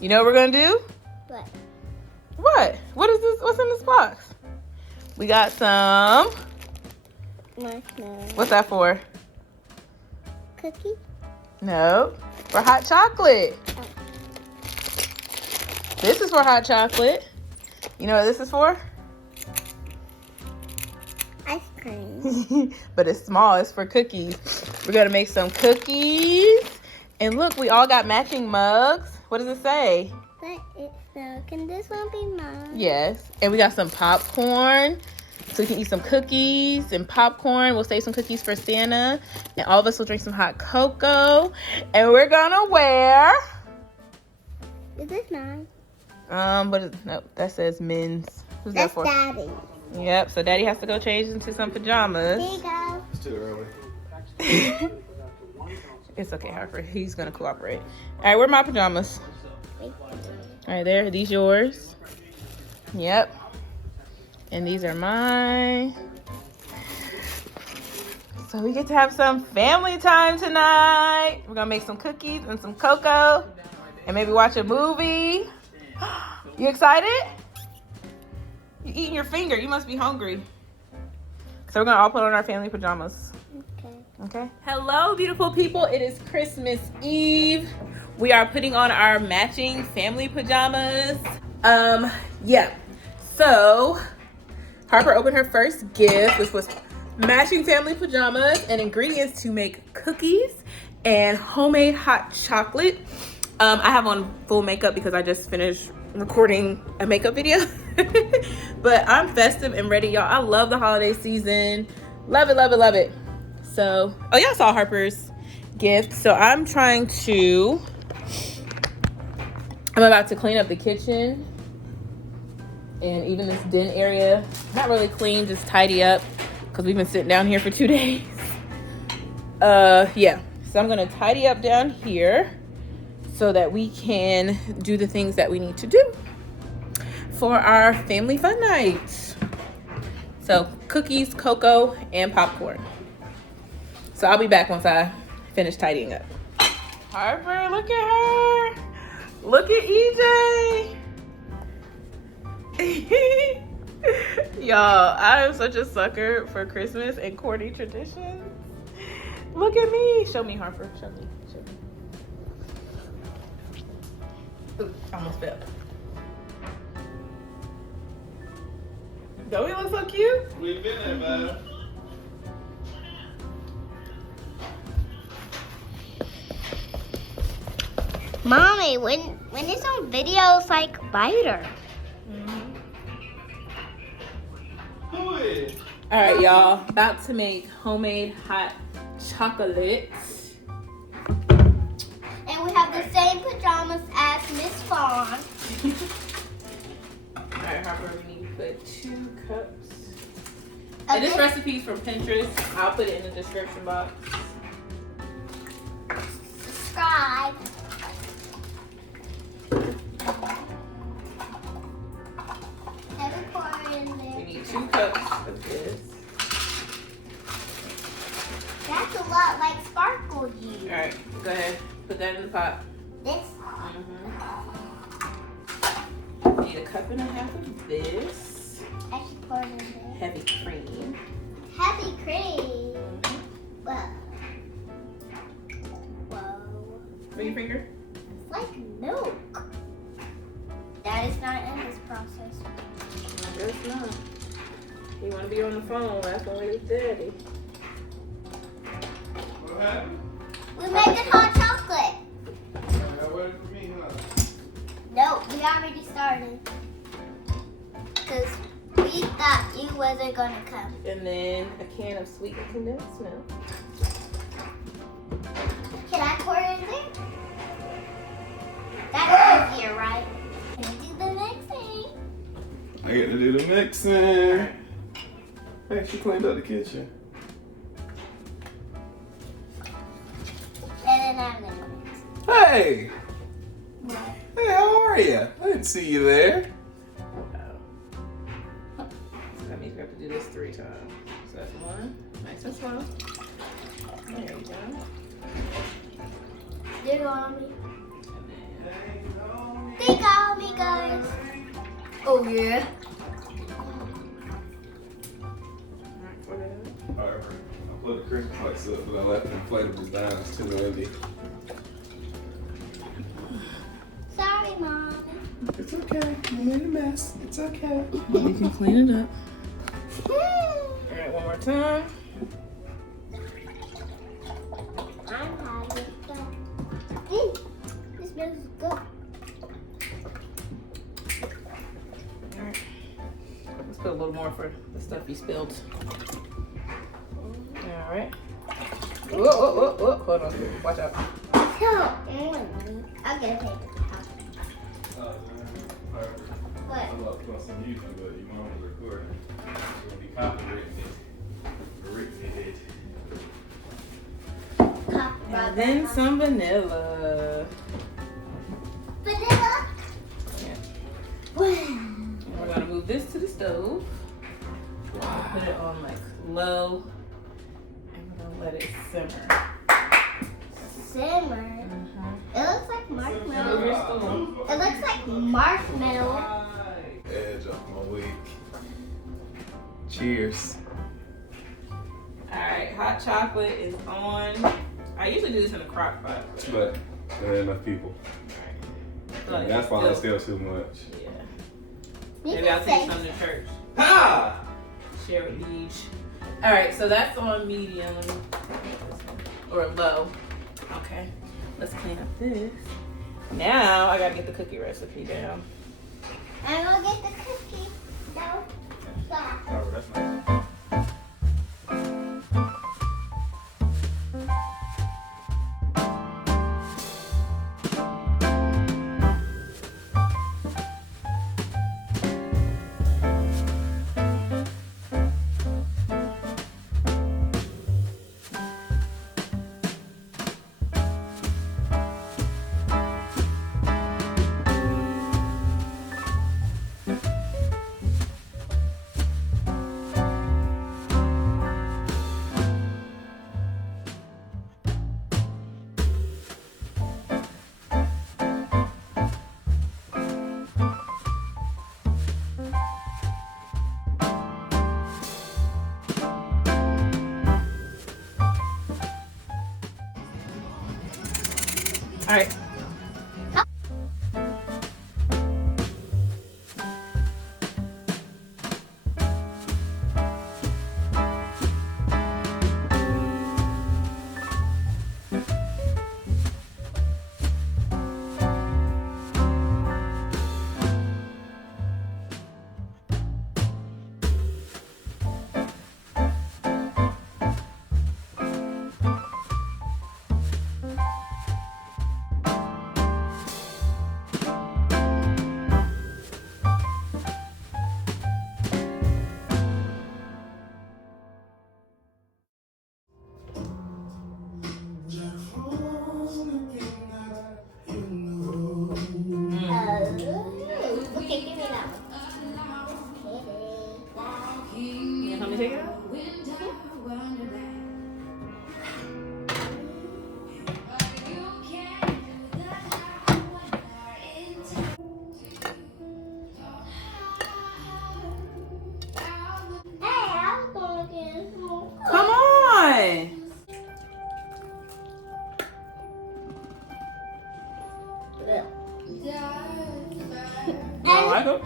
You know what we're gonna do? What? What? What is this? What's in this box? We got some. Marshmallow. What's that for? Cookie? No, for hot chocolate. Oh. This is for hot chocolate. You know what this is for? Ice cream. But it's small. It's for cookies. We're gonna make some cookies. And look, we all got matching mugs. What does it say? But it's so. Can this one be mine? Yes. And we got some popcorn. So we can eat some cookies and popcorn. We'll save some cookies for Santa. And all of us will drink some hot cocoa. And we're gonna wear. Is this mine? Nope, that says men's. Who's That's that for? Daddy. Yep, so Daddy has to go change into some pajamas. Here you go. It's too early. It's okay, Harper. He's gonna cooperate. All right, where are my pajamas? All right, there. Are these yours? Yep. And these are mine. So we get to have some family time tonight. We're gonna make some cookies and some cocoa and maybe watch a movie. You excited? You eating your finger. You must be hungry. So we're gonna all put on our family pajamas. Okay. Hello, beautiful people. It is Christmas Eve. We are putting on our matching family pajamas. Yeah. So Harper opened her first gift, which was matching family pajamas and ingredients to make cookies and homemade hot chocolate. I have on full makeup because I just finished recording a makeup video. But I'm festive and ready, y'all. I love the holiday season. Love it, love it, love it. So, oh, y'all saw Harper's gift. So I'm about to clean up the kitchen and even this den area. Not really clean, just tidy up because we've been sitting down here for 2 days. Yeah. So I'm gonna tidy up down here so that we can do the things that we need to do for our family fun night. So cookies, cocoa, and popcorn. So I'll be back once I finish tidying up. Harper, look at her. Look at EJ. Y'all, I am such a sucker for Christmas and corny traditions. Look at me. Show me, Harper. Show me. Show me. Ooh, almost fell. Don't we look so cute? We've been there, man. Mommy, when it's on video, it's like lighter. Who is? All right, y'all. About to make homemade hot chocolate. And we have the same pajamas as Miss Fawn. All right, Harper, we need to put 2 cups. Okay. And this recipe is from Pinterest. I'll put it in the description box. Subscribe. Every pour in We there. need 2 cups of this. That's a lot like sparkle juice. All right, go ahead. Put that in the pot. This. Need 1.5 cups of this. I should pour it in there. Heavy cream. Heavy cream. Whoa. Whoa. Put your finger. It's like milk. That is not in this process. I guess not. You want to be on the phone? That's when we was daddy. What happened? We're making hot chocolate. That wasn't for me, huh? No, we already started. Because we thought you wasn't going to come. And then a can of sweetened condensed milk. Can I pour it in there? That's easier, right? Can you do the mixing? I get to do the mixing. Hey, she cleaned up the kitchen. And then I'm going to mix. Hey! What? Hey, how are you? I didn't see you there. So that means we have to do this 3 times. So that's 1. Nice and slow. There you go. You're on me. And then Think of me, guys. Oh yeah. Alright, I put the Christmas lights up, but I left the inflatables down. It's too windy. Sorry, Mom. It's okay. You made a mess. It's okay. You can clean it up. Alright, one more time. I'm having fun. This smells good. Alright. Let's put a little more for the stuff you spilled. Alright. Whoa, whoa, whoa, whoa. Hold on. Watch out. I'm gonna take it. What? I love putting some music, but your mom was recording. She's gonna be copywritten it. And then some vanilla. Vanilla? Yeah. And we're gonna move this to the stove. Put it on like low. And we're gonna let it simmer. Simmer. It looks like Move your marshmallow. stool. It looks like marshmallow. Edge of my week. Cheers. Alright, hot chocolate is on. I usually do this in a crock pot. But there ain't enough people. But That's it's probably still too much. Yeah. You Maybe I'll can take say some to church. Ha! Share with these. Alright, so that's on medium. Or low. Okay. Let's clean up this. Now I gotta get the cookie recipe down. I'm gonna get the cookie. No. Stop. Oh, that's nice. All right. Okay, give me that one. You want me to take it out? Hey, I was gonna get some more. Come on. And You don't like them?